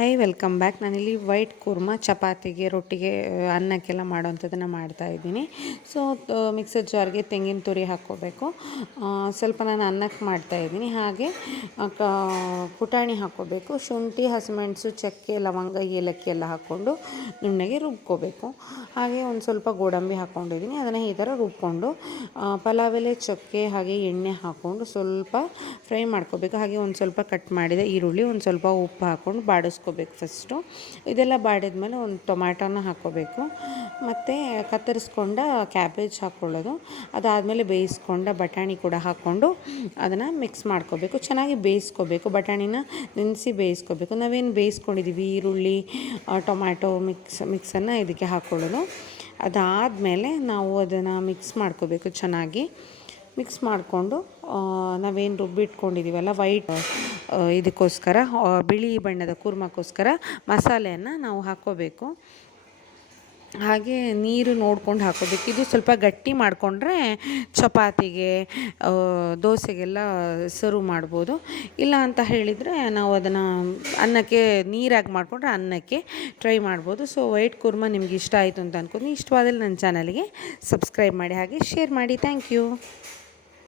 Hi welcome back. ನಾನಿಲ್ಲಿ white Kurma ಚಪಾತಿಗೆ ರೊಟ್ಟಿಗೆ ಅನ್ನಕ್ಕೆಲ್ಲ ಮಾಡೋವಂಥದ್ದನ್ನು ಮಾಡ್ತಾಯಿದ್ದೀನಿ. ಸೊ ಮಿಕ್ಸರ್ ಜಾರ್ಗೆ ತೆಂಗಿನ ತುರಿ ಹಾಕ್ಕೋಬೇಕು. ಸ್ವಲ್ಪ ನಾನು ಅನ್ನಕ್ಕೆ ಮಾಡ್ತಾಯಿದ್ದೀನಿ. ಹಾಗೆ ಪುಟಾಣಿ ಹಾಕ್ಕೋಬೇಕು. ಶುಂಠಿ, ಹಸಿಮೆಣಸು, ಚಕ್ಕೆ, ಲವಂಗ, ಏಲಕ್ಕಿ ಎಲ್ಲ ಹಾಕ್ಕೊಂಡು ನುಣ್ಣಗೆ ರುಬ್ಕೋಬೇಕು. ಹಾಗೆ ಒಂದು ಸ್ವಲ್ಪ ಗೋಡಂಬಿ ಹಾಕ್ಕೊಂಡಿದ್ದೀನಿ. ಅದನ್ನು ಈ ಥರ ರುಬ್ಕೊಂಡು ಪಲಾವ್ ಎಲೆ, ಚಕ್ಕೆ ಹಾಗೆ ಎಣ್ಣೆ ಹಾಕ್ಕೊಂಡು ಸ್ವಲ್ಪ ಫ್ರೈ ಮಾಡ್ಕೋಬೇಕು. ಹಾಗೆ ಒಂದು ಸ್ವಲ್ಪ ಕಟ್ ಮಾಡಿದ ಈರುಳ್ಳಿ, ಒಂದು ಸ್ವಲ್ಪ ಉಪ್ಪು ಹಾಕ್ಕೊಂಡು ಬಾಡಿಸ್ಕೋಬೇಕು. ಫಸ್ಟು ಇದೆಲ್ಲ ಬಾಡಿದ್ಮೇಲೆ ಒಂದು ಟೊಮ್ಯಾಟೋನ ಹಾಕ್ಕೋಬೇಕು. ಮತ್ತು ಕತ್ತರಿಸ್ಕೊಂಡ ಕ್ಯಾಬೇಜ್ ಹಾಕ್ಕೊಳ್ಳೋದು. ಅದಾದಮೇಲೆ ಬೇಯಿಸ್ಕೊಂಡ ಬಟಾಣಿ ಕೂಡ ಹಾಕ್ಕೊಂಡು ಅದನ್ನು ಮಿಕ್ಸ್ ಮಾಡ್ಕೋಬೇಕು. ಚೆನ್ನಾಗಿ ಬೇಯಿಸ್ಕೋಬೇಕು. ಬಟಾಣಿನ ನೆನೆಸಿ ಬೇಯಿಸ್ಕೋಬೇಕು. ನಾವೇನು ಬೇಯಿಸ್ಕೊಂಡಿದ್ದೀವಿ ಈರುಳ್ಳಿ, ಟೊಮ್ಯಾಟೊ ಮಿಕ್ಸನ್ನು ಇದಕ್ಕೆ ಹಾಕ್ಕೊಳ್ಳೋದು. ಅದಾದಮೇಲೆ ನಾವು ಅದನ್ನು ಮಿಕ್ಸ್ ಮಾಡ್ಕೋಬೇಕು. ಚೆನ್ನಾಗಿ ಮಿಕ್ಸ್ ಮಾಡಿಕೊಂಡು ನಾವೇನು ರುಬ್ಬಿಟ್ಕೊಂಡಿದ್ದೀವಲ್ಲ ವೈಟ್ ಇದಕ್ಕೋಸ್ಕರ ಬಿಳಿ ಬಣ್ಣದ ಕುರ್ಮಕ್ಕೋಸ್ಕರ ಮಸಾಲೆಯನ್ನು ನಾವು ಹಾಕ್ಕೋಬೇಕು. ಹಾಗೆ ನೀರು ನೋಡ್ಕೊಂಡು ಹಾಕ್ಕೋಬೇಕು. ಇದು ಸ್ವಲ್ಪ ಗಟ್ಟಿ ಮಾಡಿಕೊಂಡ್ರೆ ಚಪಾತಿಗೆ, ದೋಸೆಗೆಲ್ಲ ಸರ್ವ್ ಮಾಡ್ಬೋದು. ಇಲ್ಲ ಅಂತ ಹೇಳಿದರೆ ನಾವು ಅದನ್ನು ಅನ್ನಕ್ಕೆ ನೀರಾಗಿ ಮಾಡಿಕೊಂಡ್ರೆ ಅನ್ನಕ್ಕೆ ಟ್ರೈ ಮಾಡ್ಬೋದು. ಸೊ ವೈಟ್ ಕುರ್ಮಾ ನಿಮ್ಗೆ ಇಷ್ಟ ಆಯಿತು ಅಂತ ಅಂದ್ಕೊಂಡು ಇಷ್ಟವಾದಲ್ಲಿ ನನ್ನ ಚಾನಲ್ಗೆ ಸಬ್ಸ್ಕ್ರೈಬ್ ಮಾಡಿ, ಹಾಗೆ ಶೇರ್ ಮಾಡಿ. Thank you.